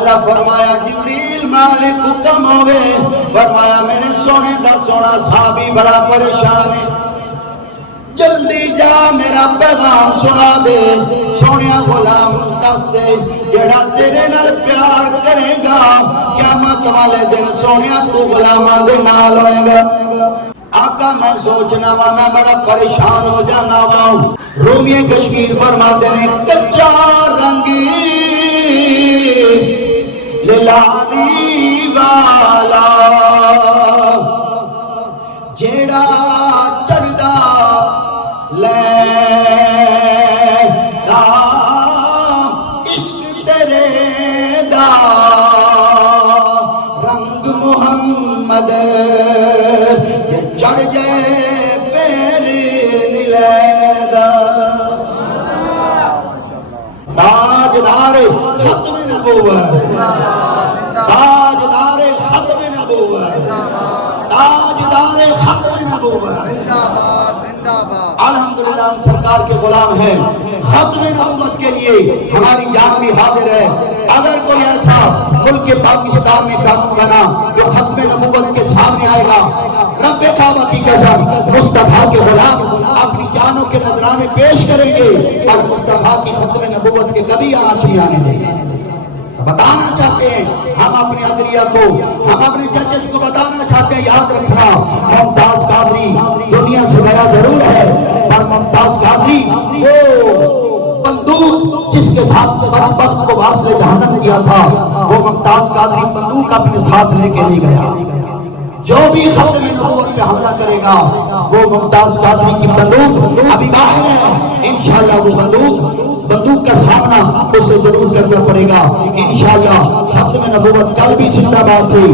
اللہ فرمایا جبریل مالک حکم ہوئے، فرمایا میرے سونے دا سونا صحابی بڑا پریشان ہے، جلدی جا میرا پیغام سنا دے، سونیا غلام دس دے جڑا تیرے نال پیار کرے گا قیامت والے دن سونیا تو غلاماں دے نال ہوئے گا۔ آقا میں سوچنا وا میں بڑا پریشان ہو جانا وا۔ رومی کشمیر فرماتے ہیں کچا رنگی للالی والا جیڑا چڑھدا لیدا عشق تیرے دا رنگ محمد چڑھ جائے پیر نیلیدا۔ تاجدار ختم نبوت، تاجدار ختم نبوت، تاجدار ختم نبوت، الحمدللہ ہم سرکار کے غلام ہیں۔ ختم نبوت کے لیے ہماری جان بھی حاضر ہے۔ اگر کوئی ایسا ملک پاکستان میں قانون بنا جو ختم نبوت کے سامنے آئے گا، رب کعبہ کی قسم مصطفیٰ کے غلام اپنی جانوں کے نذرانے پیش کریں گے اور مصطفیٰ کی ختم نبوت کے کبھی آنچ نہیں آنے دیں گے۔ بتانا چاہتے ہیں ہم اپنے عدلیہ کو، ہم اپنے ججز کو بتانا چاہتے ہیں، یاد رکھنا ممتاز قادری دنیا سے گیا ضرور ہے پر ممتاز قادری وہ بندوق جس کے ساتھ بدبخت کو واصل جہنم کیا تھا، وہ ممتاز قادری بندوق اپنے ساتھ لے کے نہیں گیا۔ جو بھی ختم نبوت پہ حملہ کرے گا وہ ممتاز قادری کی بندوق ابھی باہر ہے، انشاءاللہ وہ بندوق کا سامنا اسے ضرور کرنا پڑے گا انشاءاللہ۔ ختم نبوت کل بھی زندہ باد تھی،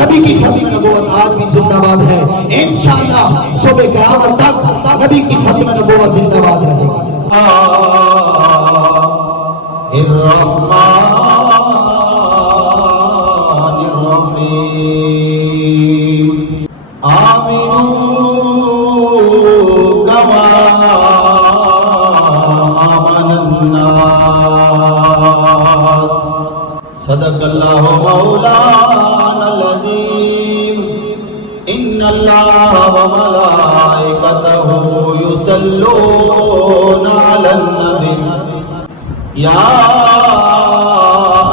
نبی کی ختم نبوت آج بھی زندہ باد ہے انشاءاللہ۔ صبح قیامت تک نبی کی ختم نبوت زندہ باد رہے گی۔ الرحمن الرحیم آمنوا کما آمن الناس صدق اللہ مولانا العظیم ان اللہ وملائکتہ یصلون علی النبی یا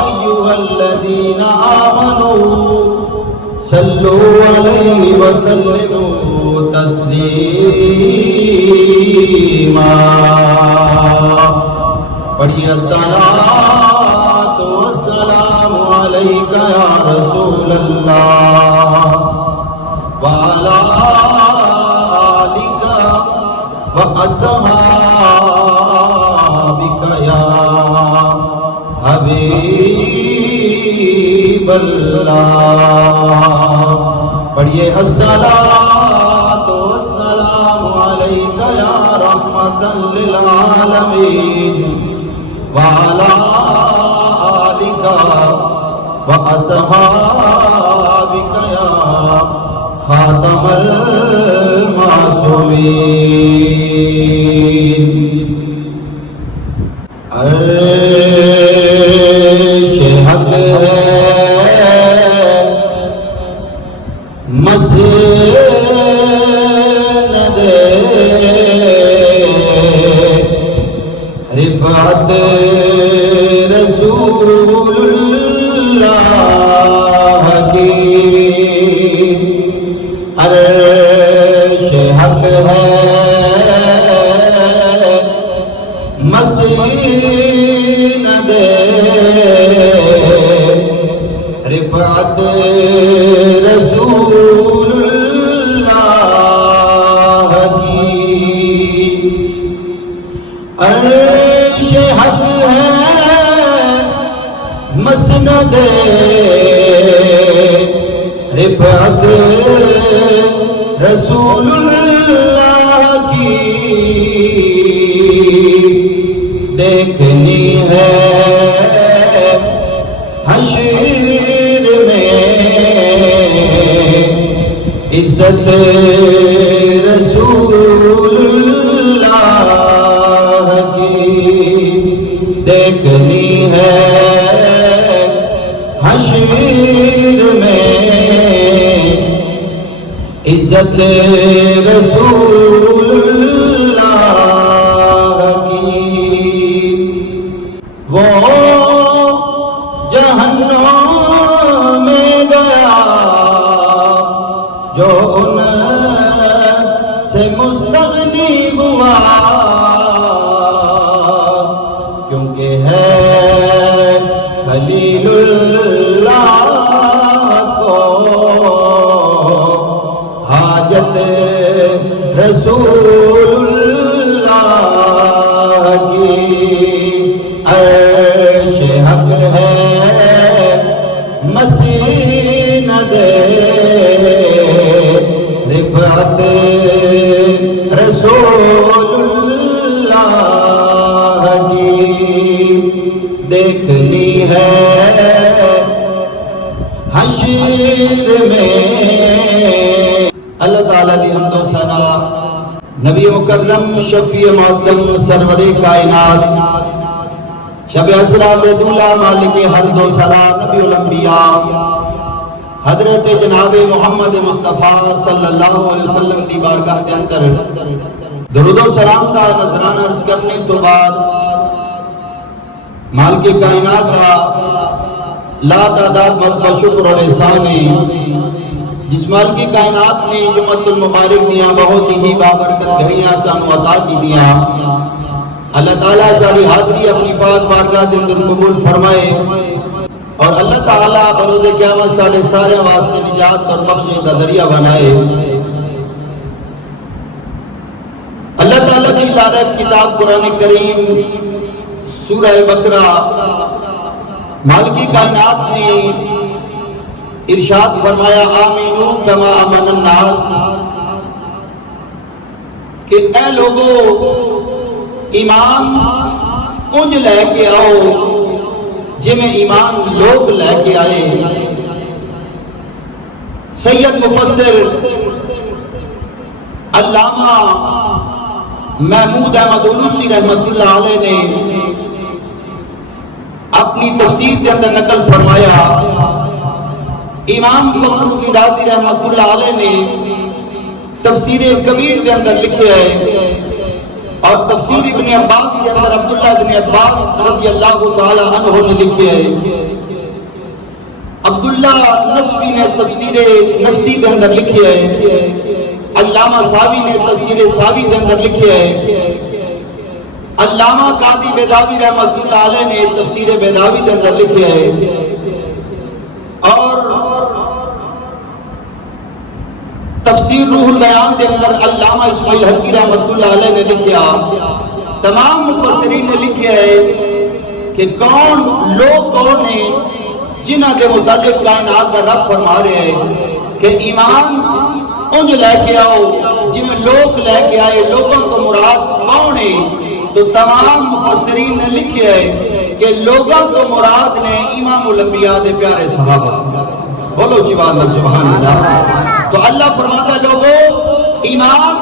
ایھا الذین آمنوا صلوا علیہ وسلموا تسلیما۔ پڑھیے الصلاۃ والسلام علیک یا رسول اللہ وعلی آلک واصحابک یا حبیب اللہ۔ پڑھیے الصلاۃ والسلام علیک یا رحمۃ للعالمین وعلی آلک واصحابک یا خاتم المعصومین۔ عرش حق ہے مسند رفعت رسول اللہ کی۔ عرش حق ہے مسند رفعت رسول اللہ کی۔ عرش حق ہے مسند رفعت رسول اللہ کی۔ دیکھنی ہے حشر میں عزت رسول اللہ کی۔ دیکھنی ہے حشر میں عزت رسول اللہ کی، وہ جہنم میں گیا جو ان سے مستغنی ہوا، کیونکہ ہے خلیل اللہ کو حاجت رسول اللہ کی، عرش حق ہے مسند رفعت رسول اللہ کی، دیکھنی ہے حشر میں۔ اللہ تعالیٰ دی حمد و ثنا نبی مکرم شفیع معظم سرور کائنات شب اسرا دولا مالک ہر دو سرا نبی الانبیاء حضرت جناب محمد مصطفیٰ صلی اللہ علیہ وسلم دی بارگاہ دے اندر درود و سلام دا نذرانہ عرض کرنے تو بعد مالک کائنات کا لا تعداد مرتبہ شکر اور احسان ہے جس مالک کائنات نے جمعۃ المبارک دیا بہت ہی بابرکت گھڑیاں سانو عطا کی دیا۔ اللہ تعالیٰ ساری حاضری اپنی پاک بارگاہ دے اندر قبول فرمائے اور اللہ تعالیٰ بروز قیامت سارے سارے واسطے نجات اور بخشش کا ذریعہ بنائے۔ اللہ تعالیٰ کی لارب کتاب قرآن کریم سورہ بقرہ مالکی کائنات نے ارشاد فرمایا آمینو کما آمن الناس کہ اے لوگو ایمان انج لے کے آؤ جی میں ایمان لوگ لے کے آئے۔ سید مفسر علامہ محمود احمد علوسی رحمۃ اللہ علیہ نے اپنی تفسیر کے اندر نقل فرمایا، امام فخر الدین رازی رحمۃ اللہ علیہ نے تفسیر کبیر کے اندر لکھے ہے اور تفسیر ابن عباس کے اندر عبداللہ ابن عباس رضی اللہ تعالی عنہ نے لکھے ہے۔ عبداللہ نصفی نے تفسیر نفسی کے اندر لکھے ہے، علامہ صاوی نے تفسیر صاوی کے اندر لکھے ہے، علامہ قاضی بیضاوی رحمۃ اللہ علیہ نے تفسیر بیضاوی کے اندر لکھے ہے اور تفسیر روح البیان کے اندر علامہ اسماعیل حقی رحمۃ اللہ علیہ نے لکھا۔ تمام مفسرین نے لکھا ہے کہ کون لوگ کون ہیں جنہ کے متعلق کائنات کا رب فرما رہے ہیں کہ ایمان انج لے کے آؤ جی میں لوگ لے کے آئے، لوگوں کو مراد کون ہے؟ تو تمام مفسرین نے لکھا ہے کہ لوگوں کو مراد نے امام الانبیاء دے پیارے صحابہ۔ بولو سبحان اللہ۔ تو اللہ فرماتا لوگو ایمان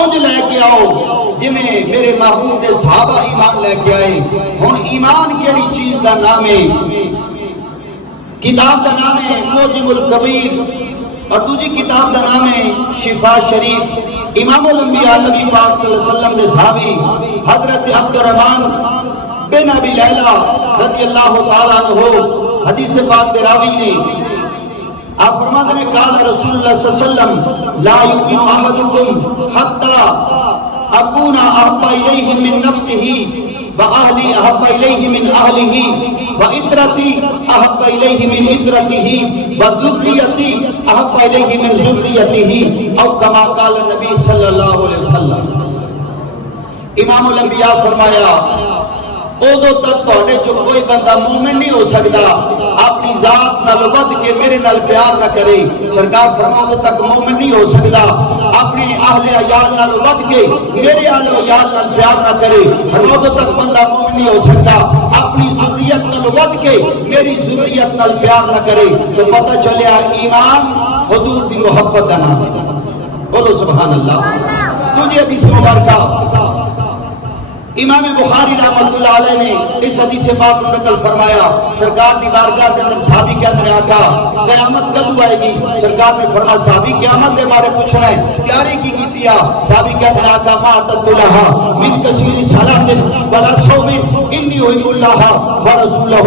انج لے کے آؤ جی میں میرے محبوب دے صحابہ ایمان لے کے آئے۔ ہن ایمان کیڑی چیز دا نام ہے؟ کتاب دا نام ہے معجم الکبیر اور دوسری کتاب دا نام ہے شفا شریف۔ امام الانبیاء نبی پاک صلی اللہ علیہ وسلم دے صحابی حضرت عبد الرحمن بن ابی لیلہ رضی اللہ تعالیٰ عنہ حدیث پاک دے راوی نے آپ فرماتے ہیں قال رسول اللہ صلی اللہ علیہ وسلم لا یؤمن احدکم حتی اکون احب الیہ من نفسہ وَأَهْلِي أَحَبَّ إِلَيْهِ مِنْ أَهْلِهِ وَإِطْرَتِي أَحَبَّ إِلَيْهِ مِنْ إِطْرَتِهِ وَذُرِّيَّتِي أَحَبَّ إِلَيْهِ مِنْ ذُرِّيَّتِهِ أو كما قال النبی صلی اللہ علیہ وسلم۔ امام الانبیاء فرمایا ادو تک تہاڈے چ کوئی بندہ مومن نہیں ہو سکتا اپنی ذات نال ود کے میرے نال پیار نہ کرے۔ سرکار فرماتے تک مومن نہیں ہو سکتا اپنے اہل عیال نال ود کے میرے اہل عیال نال پیار نہ کرے۔ ادو تک بندہ مومن نہیں ہو سکتا اپنی ذریت نال ود کے میری ذریت نال پیار نہ کرے۔ تو پتہ چلیا ایمان حضور دی محبت کا نام ہے۔ بولو سبحان اللہ۔ تجھے حدیث مبارکہ امام بخاری رحمۃ اللہ علیہ نے اس حدیث پاک میں نقل فرمایا سرکار دی بارگاہ کے اندر صحابی کے اندر آقا قیامت کب آئے گی؟ سرکار نے فرمایا صحابی قیامت کے بارے پوچھا ہے تیاری کی کیا؟ صحابی کہتے ہیں آقا ما تدلھا من کثیر صلاۃ ولا صوم انی احب اللہ ورسولہ.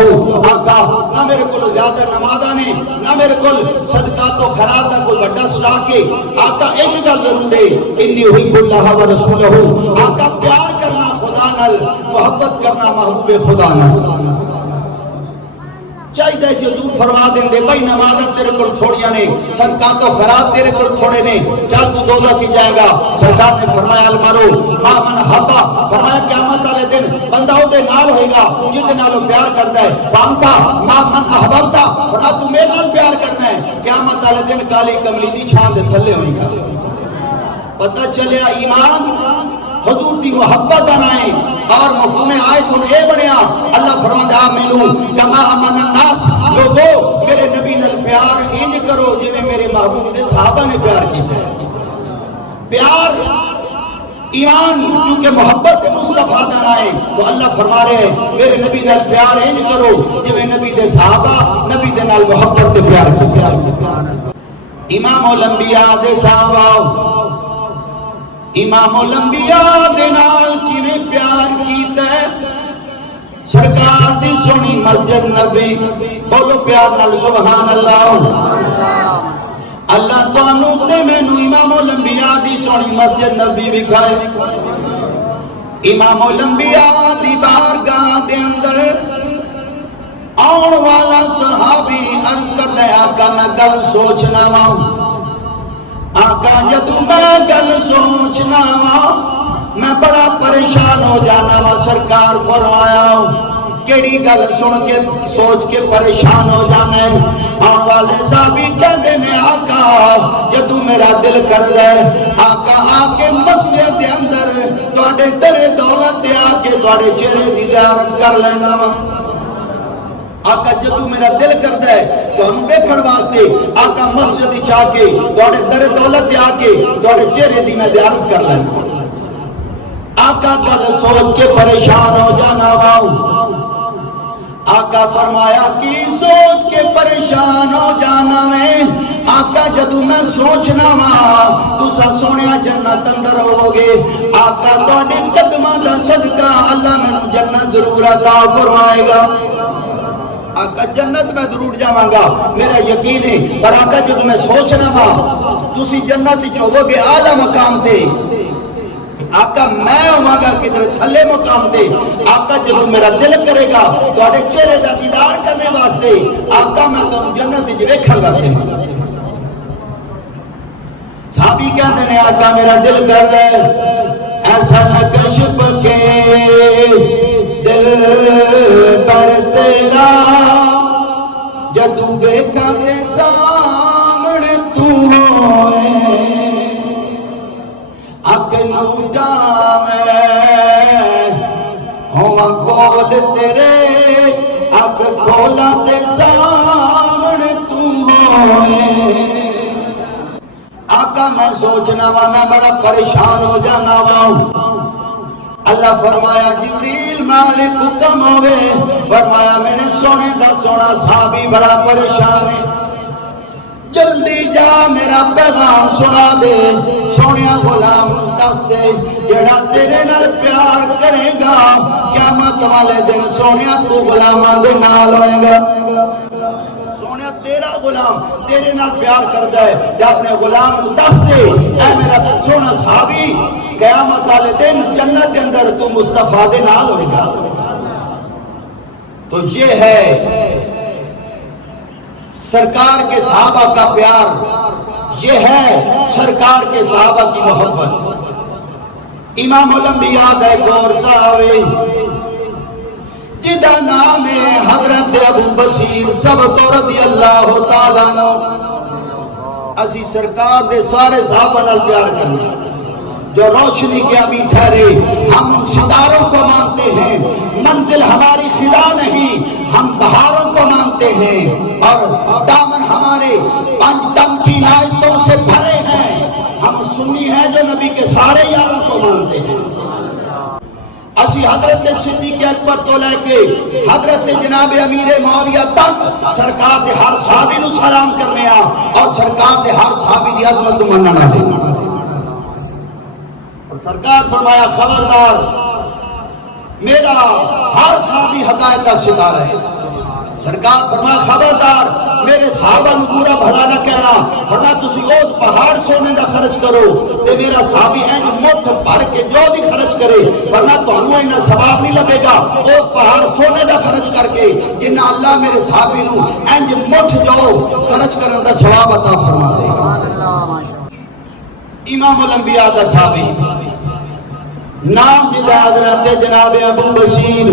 آقا نہ میرے کو زیادہ نمازاں نے نہ میرے کو صدقات و خیرات کا کوئی بڑا سنا کے آقا ایک گل ضرور دے انی احب اللہ ورسولہ. آقا پیار کرنا خدا نال محبت کرنا محبوب خدا نال چاہیے ایسے دور فرما دیں دے بھائی نمازت تیرے کو تھوڑیاں نے صدقات و خیرات تیرے کو تھوڑے نے چل تو دوزخ کی جائے گا. سرکار نے فرمایا المرو ما من حبا فرمایا قیامت والے دن بندہ او دے نال ہوئے گا جس نال پیار کرتا ہے فانتا ما من احببتا فرمایا تو میرے نال پیار کرنا ہے قیامت والے دن کالی کملی دی چھان دے تھلے ہوئے گا. پتہ چلیا ایمان حضور دی محبت آئے اور مفہوم آیت ان اے بنیا اللہ فرماتا آمنو کما امن الناس لوگو میرے نبی نال پیار انج کرو جویں میرے محبوب دے صحابہ نے پیار کیتا ہے. پیار ایمان چونکہ محبت مصطفیٰ دان آئے تو اللہ فرما رہے ہیں میرے نبی نال پیار انج کرو جویں نبی دے صحابہ نبی دے نال محبت دے پیار کیتا ہے. امام الانبیاء دے صحابہ امام الانبیاء دے نال کیویں پیار کیتا ہے سرکار دی سونی مسجد نبی بولو پیار نال سبحان اللہ. اللہ تانوں تے مینوں امام الانبیاء دی سونی مسجد نبی وکھائے. امام الانبیاء دی بارگاہ دے اندر آن والا صحابی عرض کر لے آقا میں گل سوچنا وا آقا جدو میں گل سوچنا وا میں بڑا پریشان ہو جانا وا. سرکار فرمایا کیڑی گل سن کے سوچ کے پریشان ہو جانا ہے؟ آن والے صحابی کہتے ہیں آقا جدو میرا دل کر دے آقا آ کے مسجد دے اندر تواڈے در دولت تے آ کے تواڈے چہرے دی زیارت کر لینا وا. آقا جدو میرا دل کرتا ہے تو ہم دیکھن واسطے آقا مسجد چاہ کے تواڈے در دولت آ کے تواڈے چہرے دی میں زیارت کر لینا. آقا گل سوچ کے پریشان ہو جانا وا. آقا فرمایا کی سوچ کے پریشان ہو جانا میں آقا جدو میں سوچنا وا تسا سونیا جنت اندر ہوگے آقا تواڈے قدماں دا صدقہ اللہ مینوں جنت ضرور عطا فرمائے گا. آقا جنت میں ضرور جاواں گا میرا یقین ہے پر آقا جدو میں سوچنا وا تسی جنت وچ ہوو گے اعلی مقام تے آقا میں ہوواں گا کدھر تھلے مقام تے. آقا جدو میرا دل کرے گا تواڈے چہرے دا دیدار کرنے واسطے آقا میں تانوں جنت وچ ویکھاں گا. صحابی کہندے نے آقا میرا دل کر دے ایسا نقش پکے دل پر تیرا جدو ویکھاں تے سامنے تو ہوئے اک نو جاویں ہواں کول تیرے اک کھولاں تے سامنے تو ہوئے. آقا میں سوچنا وا میں بڑا پریشان ہو جانا وا. اللہ فرمایا جبریل مالک حکم ہوئے فرمایا میرے سونے دا سونا صحابی بڑا پریشان ہے جلدی جا میرا پیغام سنا دے سونیا غلام دس دے جڑا تیرے نال پیار کرے گا قیامت والے دن سونیا تو غلاماں دے نال ہوئے گا. سونیا تیرا غلام تیرے نال پیار کردا ہے جے اپنے غلام کو دس دے اے میرا سونا صحابی قیامت والے دن جنت کے اندر تو مصطفیٰ دے نال ہوئے گا. تو یہ ہے سرکار کے صحابہ کا پیار یہ ہے سرکار کے صحابہ کی محبت. امام الانبیاء دا ایک اور صحابی جدا نام ہے حضرت ابو بصیر ثبت رضی اللہ تعالیٰ عنہ. اسی سرکار دے سارے صحابہ نال پیار کرنا جو روشنی کے ابھی ٹھہرے ہم ستاروں کو مانتے ہیں منزل ہماری خدا نہیں ہم بہاروں کو مانتے ہیں اور دامن ہمارے پنج دم کی نائستوں سے بھرے ہیں. ہم سنی ہیں جو نبی کے سارے یاروں کو مانتے ہیں. اسی حضرت صدیق اکبر تو لے کے حضرت جناب امیر معاویہ تک سرکار دے ہر صحابی نو سلام کرنے اور سرکار دے ہر صحابی دی عظمت نو مننا دے. اور سرکار فرمایا خبردار میرا ہر صحابی ہدایت کا ستارہ ہے. سرکار فرمایا خبردار میرے صحابہ نو برا بھلا نہ کہنا. فرمایا تسی اوہ پہاڑ سونے دا خرچ کرو تے میرا صحابی اینج مٹھ بھر کے جو بھی خرچ کرے فرمایا تانوں انہاں ثواب نہیں لبے گا اوہ پہاڑ سونے دا خرچ کر کے جنہ اللہ میرے صحابی نو اینج مٹھ جو خرچ کرن دا ثواب عطا فرما دے. سبحان اللہ ماشاءاللہ. امام الانبیاء دا صحابی نام جدا حضرت جناب ابو بصیر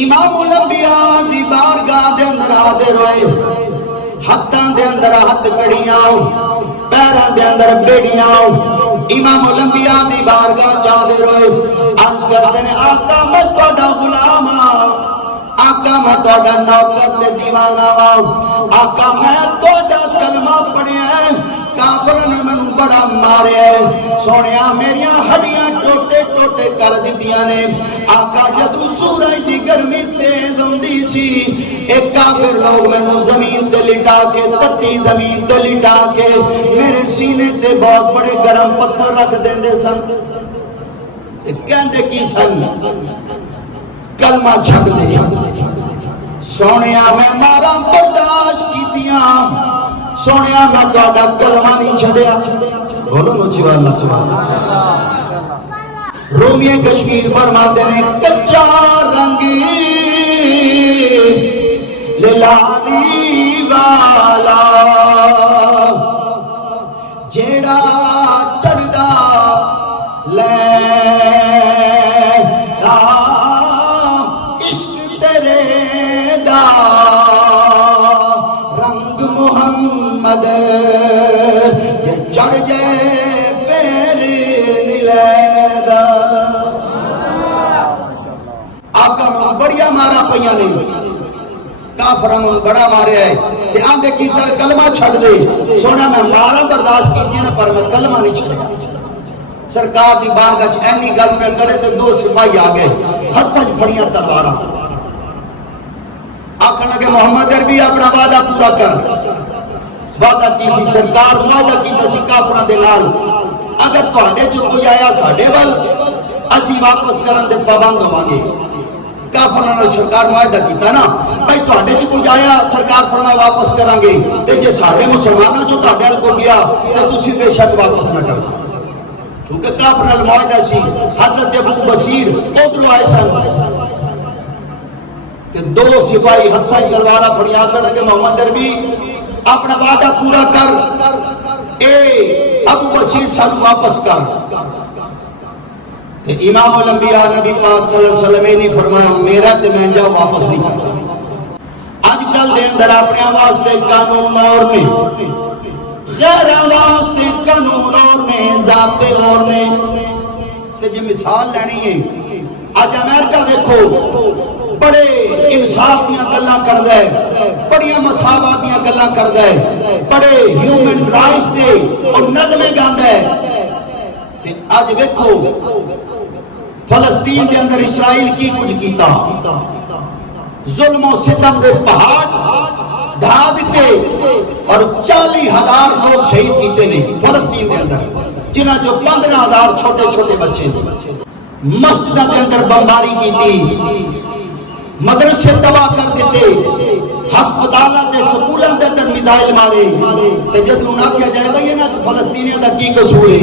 امام الانبیاء دی بارگاہ دے اندر حاضر ہوئے. ہتھاں دے اندر ہتھ کڑیاں پیراں دے اندر بیڑیاں امام الانبیاء دی بارگاہ حاضر ہوئے. عرض کرتے ہیں آقا میں تہاڈا غلام ہاں آقا میں تہاڈا نوکر تے دیوانہ ہاں آقا میں تہاڈا کلمہ پڑھیا ہے کافروں نے مینوں بڑا ماریا ہے سونیا میریاں ہڈیاں ٹوٹے ٹوٹے کر دتیاں نے. آقا جدوں سورج دی گرمی تیز ہوندی سی ایک کافر لوگ مینوں زمین تے لٹا کے تتی زمین تے لٹا کے میرے سینے تے بہت بڑے گرم پتھر رکھ دیندے سن. کہندے کی سن کلمہ چھڈ دے. سونیا میں ماراں برداشت کیتیاں سونیا میں تہاڈا کلمہ نہیں چھڈیا. بولو نچی سبحان اللہ. رومی کشمیر فرماتے ہیں کچا رنگ للالی والا جیڑا چڑھدا لیلا عشق تیرے دا رنگ محمد یہ چڑھ جائے پیر نیلیدا. آقا میں بڑیا مارا پہیاں نہیں کافرہ میں بڑا ماریا ہے کہ آندے کی سر کلمہ چھڑ دے سونا میں مارا برداشت کی نا پر میں کلمہ نہیں چھڑیا. سرکار دی بارگاہ اینی گل میں کرے تو دو سپاہی آگئے ہتھاں پھڑیاں تلواراں آکھن لگے محمد عربی اپنا وعدہ پورا کر. وعدہ کی سی سرکار وعدہ کی سی کافراں دے نال اگر تہاڈے جو کوئی آیا ساڈے ول اسی واپس کرن دے پابند ہوواں گے. کافراں نال سرکار معاہدہ کیتا نا بھائی تہاڈے جو کوئی آیا سرکار فرمایا واپس کران گے تے جے ساڈے مسلماناں جو تہاڈے ول کو گیا تے تسی بے شک واپس نہ کرنا. کیونکہ کافراں نال معاہدہ سی. حضرت ابو بصیر ادھروں آئے سن تے دو سپاہی ہتھاں تلواراں پھڑی آکھن لگے محمد عربی اپنا وعدہ پورا کر اے ابو بصیر سانو واپس کر. تے امام الانبیاء نبی پاک صلی اللہ علیہ وسلم نے فرمایا میرا تے میں جا واپس نہیں کرتا. اج کل دے اندر اپنے واسطے قانون اور نے غیر واسطے قانون اور نے ضابطے اور نے. تے جے مثال لینی ہے اج امریکہ دیکھو بڑے انصاف دیاں گلاں کردا ہے بڑیاں مساوات دیاں گلاں کردا ہے بڑے ہیومن رائٹس دے اور نظمیں گاندا ہے. تے اج دیکھو فلسطین دے اندر اسرائیل کی کچھ کیتا ظلم و ستم دے پہاڑ ڈھا دیتے اور 40,000 لوگ شہید کیتے نے فلسطین دے اندر جنہاں جو 15,000 چھوٹے چھوٹے بچے مسجدہ کے اندر بمباری کی تھی مدرسے تباہ کر دیتے ہسپتالاں تے سکولاں دے اندر میزائل مارے تے جدوں نہ کیا جائے گا یہ نا فلسطینیاں دا کی قصور ہے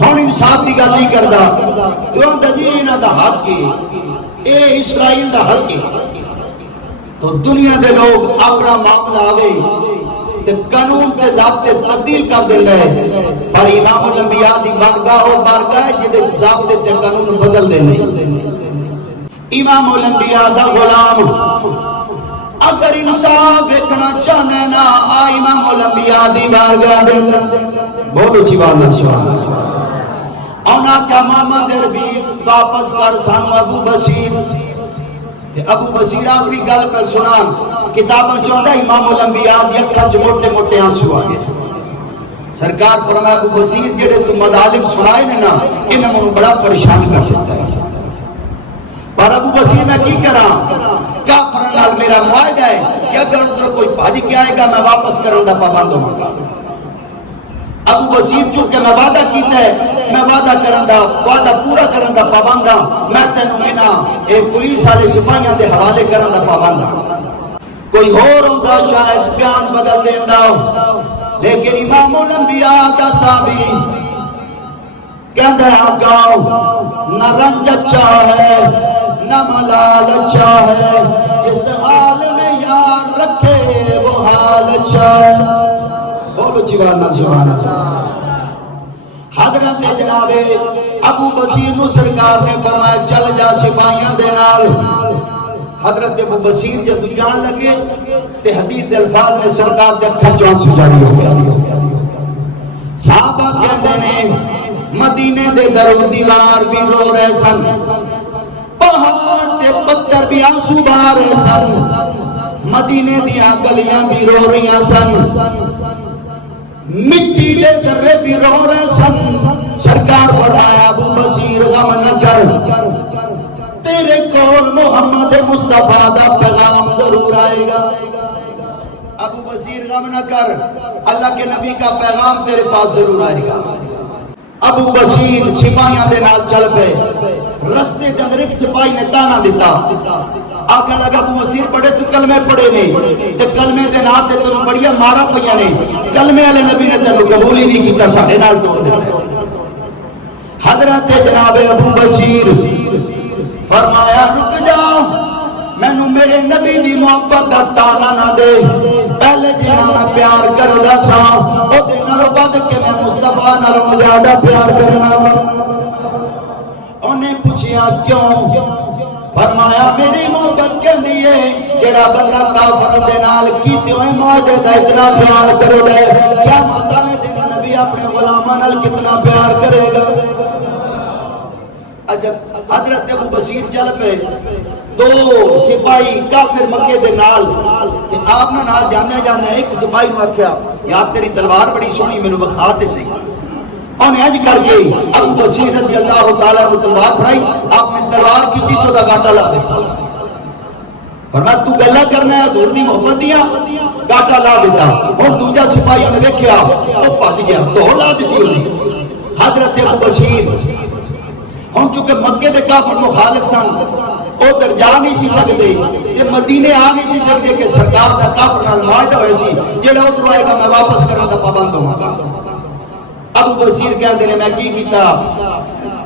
ہن انصاف دی گل نہیں کردا تو ہن جی انہاں دا حق ہے اے اسرائیل دا حق ہے. تو دنیا دے لوگ اپنا معاملہ آوے تے قانون تے ضابطے تبدیل کر دیندا ہے پر امام الانبیاء دی بارگاہ او بارگاہ ہے جدے ضابطے تے قانون بدل دینے. امام الانبیاء دا غلام اگر انصاف دیکھنا چاہنا نا آ امام الانبیاء دی بارگاہ دے بولو جی سبحان اللہ. اونا کیا محمد عربی واپس کر سانو ابو بصیر ابو بصیر اپنی گل پہ سنا کتابوں چاہتا امام الانبیاء دی اکھاں وچ موٹے موٹے آنسو آ گئے سرکار فرمایا ابو بصیر جڑے تو مظالم سنائے نے نا انہاں مجھے بڑا پریشان کر دیتا ہے، پر ابو بصیر میں کی کرا کافر نال میرا معاہدہ ہے کہ اگر ادھر کوئی بھاج کے آئے گا میں واپس کرنے دا پابند ہوں گا۔ ابو بصیر چونکہ میں وعدہ کیتا ہے میں وعدہ کرن دا وعدہ پورا کرن دا پابند ہاں، میں تینوں انہاں اے پولیس والے سپاہیاں دے حوالے کرن دا پابند ہاں۔ کوئی اور ہوندا شاید بیان بدل دیندا، لیکن امام الانبیاء دا صحابی کہندا آقا نہ رنج اچھا ہے نہ ملال اچھا ہے، اس حال میں یار رکھے وہ حال اچھا ہے۔ بولو جیوانا سبحان اللہ۔ حضرت جناب ابو بصیر نو سرکار نے فرمایا چل جا سپاہیاں دے نال۔ حضرت ابو بصیر جب جان لگے تے حدیث دے الفاظ میں سرکار دے اکھاں چوں آنسو جاری ہو گیا۔ صحابہ کہتے ہیں مدینے دے در و دیوار بھی رو رہے سن، پہاڑ تے پتھر بھی آنسو بہا رہے سن، مدینے دیاں گلیاں بھی رو رہی سن، مٹی دے درے بھی رو رہے سن۔ سرکار فرمایا ابو بصیر غم نہ کر، تیرے کول محمد مصطفیٰ دا پیغام ضرور آئے گا۔ ابو بصیر غم نہ کر، اللہ کے نبی کا پیغام تیرے پاس ضرور آئے گا۔ ابو بصیر سپاہیاں دے نال چل پے، رستے دے اندر ایک سپاہی نے تانا دیتا، آکھن لگا ابو بصیر پڑھے تو کلمے پڑھے نہیں تے کلمے دے نال تے تینوں بڑیا مارا پਈاں نے، کلمے والے نبی نے تینوں قبول ہی نہیں کیتا، ساڈے نال توڑ دیتا۔ حضرت جناب ابو بصیر فرمایا رک جاؤ، مینوں میرے نبی دی محبت دا تانا نہ دے، پہلے جنا میں پیار کردا سا او دے نالوں ود کے میں مصطفیٰ نال زیادہ پیار کرنا وا۔ انہیں پوچھیا کیوں؟ فرمایا میری محبت کہندی ہے جڑا بندہ کافر دے نال کیتے ہوئے معاہدے دا اتنا خیال کرے گا کیا ماتا نے دینا نبی اپنے غلاماں نال کتنا پیار کرے گا۔ عجب حضرت ابو بصیر چل پے، دو سپاہی کافر مکے دے نال تے آپ نال جاندے جاندے ایک سپاہی نوں آکھیا یار تیری تلوار بڑی سونی مینوں وکھا تے صحیح۔ انہیں اج کر کے ابو بصیر رضی اللہ تعالیٰ کو تلوار پڑھائی، آپ نے تلوار کی چیزوں کا گاٹا لا دیتا، فرمایا تو گلہ کرنا ہے دور دی محبت دیا، گاٹا لا دیتا۔ اور دوجا سپاہی نے دیکھیا وہ بھج گیا، دوڑ لا دیتی انہیں۔ حضرت ابو بصیر ہم چونکہ مکے دے کافر مخالف سن، ادھر جا نہیں سی سکتے، یہ مدینے آ نہیں سی سکتے کہ سرکار دا کافر نال معاہدہ ہوئے سی جڑا ادھر آئے گا میں واپس کرنا دا پابند ہوں گا۔ ابو بصیر کہتے ہیں میں کی کیتا،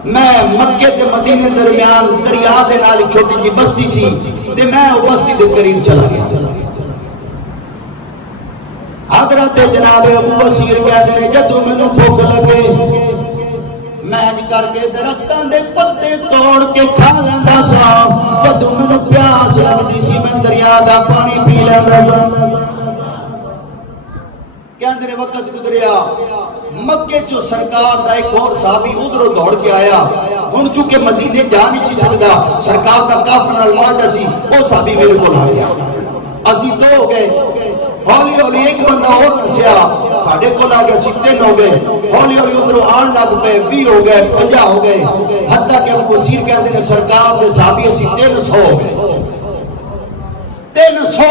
میں مکے تے مدینے درمیان دریا دے نال چھوٹی جی بستی سی تے میں وہ بستی دے قریب چلا گیا۔ حضرت جناب ابو بصیر کہتے ہیں جدوں مینوں بھوک لگے میں کر کے درختاں دے پتے توڑ کے کھا لیندا سا، جدوں مینوں پیاس لگدی سی میں دریا دا پانی پی لیندا سا۔ کہندے نے وقت گزریا، مکے چو سرکار دا ایک اور صحابی ادھروں دوڑ کے آیا، ہن چونکہ مدینے جا نہیں سی سکدا، سرکار دا کافر نال معاہدہ سی، وہ صحابی میرے کول آ گیا، اسی دو ہو گئے، ہولی ہولی ایک بندہ اور نسیا ساڈے کول آ گیا، سی تین ہو گئے، ہولی ہولی ادھروں آن لگ پے، 20 ہو گئے، 50 ہو گئے، حتیٰ کہ ابو بصیر کہتے ہیں سرکار دے صحابی اسی 300 ہو گئے، 300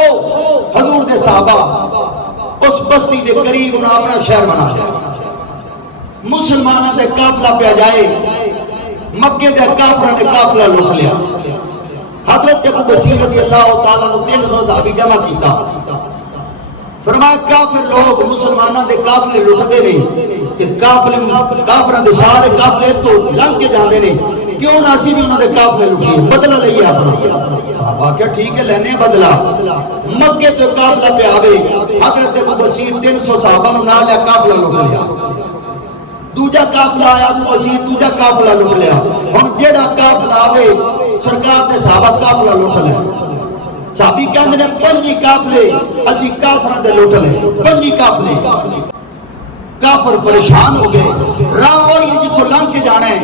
حضور دے صحابہ اس بستی دے قریب انہوں اپنا شہر بنا لیا۔ مسلمانہ دے قافلہ پہ جائے، مکے دے کافرہ نے قافلہ لوٹ لیا۔ حضرت ابو بصیر رضی اللہ تعالیٰ نے 300 صحابی جمع کیتا، فرمایا کافر لوگ مسلمانہ دے قافلے لوٹتے نہیں کہ کافرہ دے سارے قافلے تو لنگ کے جاندے نہیں، کیوں نہ اسی بھی انہوں نے قافلے لوٹے، بدلہ لئیے اپنا۔ صحابہ کیا ٹھیک ہے لینے بدلہ، مکے تو قافلہ پہ آوے، حضرت ابو بصیر 300 صحابہ نہ لیا قافلہ لوٹ لیا، دوجا قافلہ آیا ابو بصیر دوجا قافلہ لوٹ لیا، ہن جیڑا قافلہ آوے سرکار دے صحابہ قافلہ لوٹ لیا۔ صحابی کہندے نے 5 قافلے اسی کافراں دے لوٹ لے، 5 قافلے۔ کافر پریشان ہو گئے، راہ ہوئی جتوں لنگ کے جانا ہے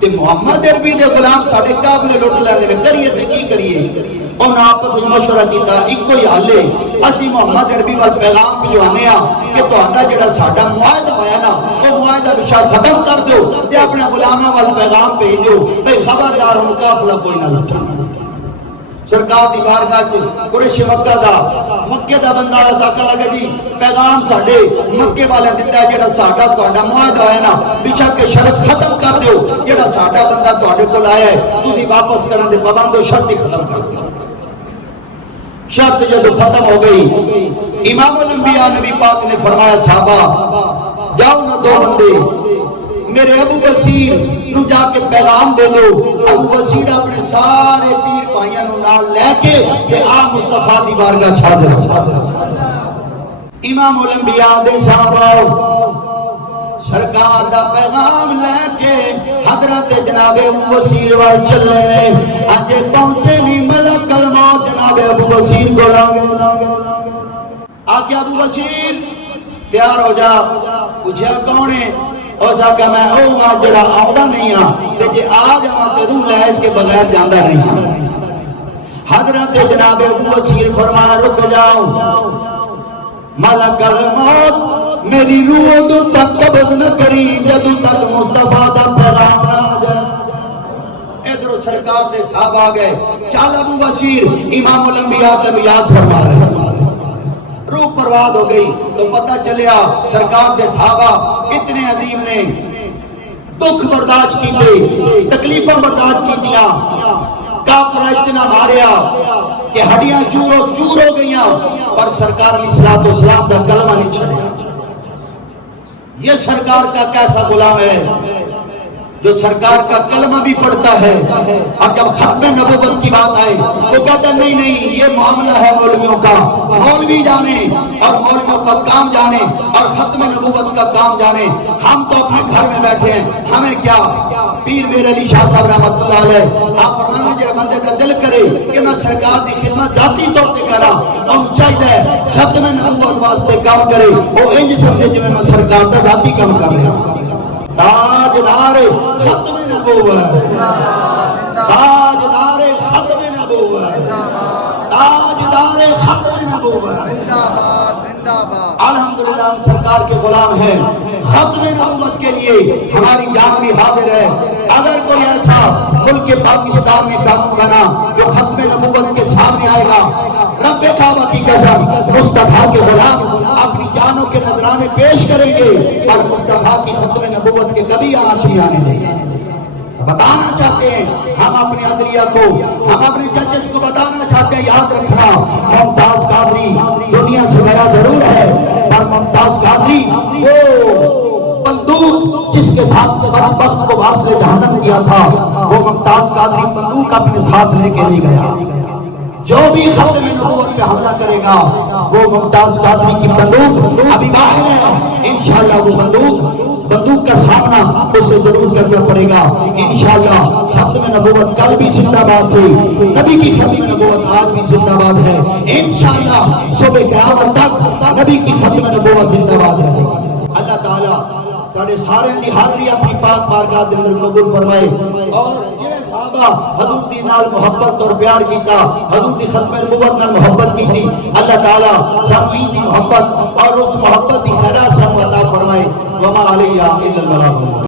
تے محمد عربی دے غلام ساڈے قافلے لوٹ لیندے نے، کریے تے کی کریے؟ انہاں آپس وچ مشورہ کیتا ایک ہی حل ہے اسی محمد عربی وال پیغام بھجوانے ہاں کہ تہاڈا جڑا ساڈا معاہدہ ہویا نا وہ معاہدہ بشار ختم کر دیو تے اپنے غلاماں وال پیغام بھیج دیو بھئی خبردار ہن قافلہ کوئی نہ لٹا سرکار دی بارگاہ چ قریش مکہ دا مکے دا بندہ آکھن لگا جی پیغام ساڈے مکے والے دتا ہے جڑا ساڈا تہاڈا معاہدہ ہے نا بشک کے شرط ختم کر دیو جڑا ساڈا بندہ تہاڈے کول آیا ہے تسی واپس کرن دے پابند ہو شرط ہی ختم کر دیو شرط جب ختم ہو گئی امام الانبیاء نبی پاک نے فرمایا صحابہ جاؤ نہ دو بندے میرے ابو بصیر نو جا کے پیغام دے دو ابو بصیر اپنے سارے پیر بھائیاں نو نال لے کے کہ آ مصطفیٰ دی بارگاہ چھا دے امام الانبیاء دے صحابہ سرکار دا پیغام لے کے حضرت جناب ابو بصیر وال چلے نے اج پہنچے نہیں ملک الموت جناب ابو بصیر کو آگے آکے ابو بصیر تیار ہو جا پوچھا کون ہے اس آکا میں او ماں جڑا آدھا نہیں ہاں تے جے آ جاواں تے روح لے کے بغیر جاندہ نہیں ہاں حضرت جناب ابو بصیر فرمایا رک جاؤ ملک الموت میری روح تو تک قبض نہ کری جدو تک مصطفیٰ دا پیغام نہ آ جائے ادھر سرکار دے صاحب آ گئے چال ابو بصیر امام الانبیاء تنو یاد فرما رہے روح پرواد ہو گئی تو پتہ چلیا سرکار دے صحابہ اتنے عظیم نے دکھ برداشت کی دے تکلیفاں برداشت کی دیا کافر اتنا ماریا کہ ہڈیاں چور ہو گئیاں پر سرکار علیہ الصلوۃ والسلام دا کلمہ نہیں چھڑیا یہ سرکار کا کیسا غلام ہے جو سرکار کا کلمہ بھی پڑھتا ہے اور جب ختم نبوت کی بات آئے وہ کہتا نہیں یہ معاملہ ہے مولویوں کا مولوی جانے اور مولویوں کا کام جانے اور ختم نبوت کا کام جانے ہم تو اپنے گھر میں بیٹھے ہیں ہمیں کیا پیر میر علی شاہ صاحب رحمت اللہ علیہ آپ فرمانے جڑا بندے کا دل کرے کہ میں سرکار دی خدمت ذاتی طور پہ کرا اور چاہیے ختم نبوت واسطے کام کرے وہ انج سمجھے جی میں سرکار دا ذاتی کام کر رہا ہوں تاجدار ختم نبوت تاجدار ختم نبوت تاجدار ختم نبوت الحمدللہ ہم سرکار کے غلام ہیں ختم نبوت کے لیے ہماری جان بھی حاضر ہے اگر کوئی ایسا ملک پاکستان میں قانون بنا جو ختم نبوت کے سامنے آئے گا رب کعبہ کی قسم مصطفیٰ کے غلام اپنی جانوں کے نذرانے پیش کریں گے اور مصطفیٰ کی ختم نبوت کے کبھی آنچ نہیں آنے دیں گے بتانا چاہتے ہیں ہم اپنے عدلیہ کو ہم اپنے ججز کو بتانا چاہتے ہیں یاد رکھنا ممتاز قادری دنیا سے گیا ضرور ہے پر ممتاز قادری وہ بندوق جس کے ساتھ بدبخت کو واصل جہنم دیا تھا وہ ممتاز قادری بندوق اپنے ساتھ لے کے نہیں گیا جو بھی ختم نبوت پہ حملہ کرے گا وہ ممتاز قادری کی بندوق ابھی باہر ہے انشاءاللہ وہ بندوق کا سامنا اسے ضرور کرنا پڑے گا انشاءاللہ ختم نبوت کل بھی زندہ باد تھی نبی کی ختم نبوت آج بھی زندہ باد ہے انشاءاللہ صبح قیامت تک نبی کی ختم نبوت زندہ باد رہے گی اللہ تعالیٰ سارے دی حاضری اپنی پاک بارگاہ دے اندر قبول فرمائے اور یہ صحابہ حضور دی نال محبت اور پیار کیتا حضور دی ختم نبوت نال محبت کی تھی اللہ تعالیٰ ساتھی دی محبت اور اس محبت دی خیرات سے عطا فرمائے وما علیہ الا البلاغ